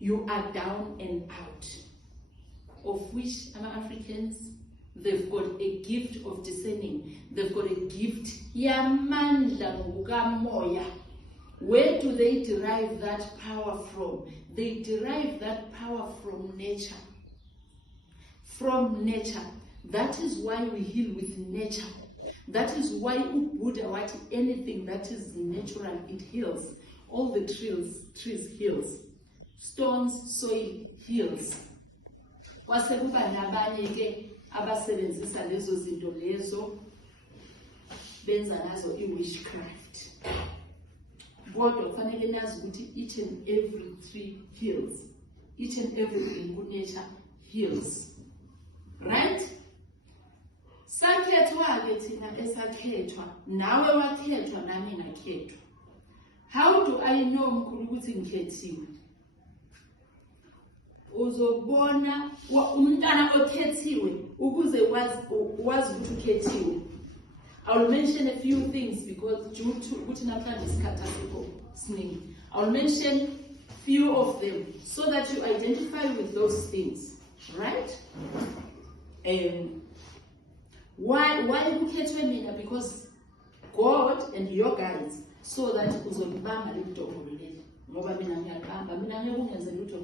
you are down and out. Of which Africans, they've got a gift of discerning. They've got a gift. Where do they derive that power from? They derive that power from nature. From nature. That is why we heal with nature. That is why Buddha, anything that is natural, it heals. All the trees heals. Stones, soil heals. Kwasekuba nabanye ke abasebenzisa lezo zinto lezo benza nazo witchcraft. Kodwa kufanele nazi ukuthi each and every tree heals. Each and everything in nature heals. Right? Sakhethwa ke thina esakhethwa, nawe wakhethwa nami ngakhethwa. How do I know mkhulu ukuthi ngikhethiwe? Uzobona umntana okhethiwe ukuze wazi ukuthi ukhethiwe. I will mention a few things because due to ukuthi namhlanje isikhathi asikho siningi. I will mention few of them so that you identify with those things, right? Why ukhethwe mina? Because God and your guides so that uzolibamba lebudokolo leli. Ngoba mina ngiyaqamba, mina ngeke ungenze lutho.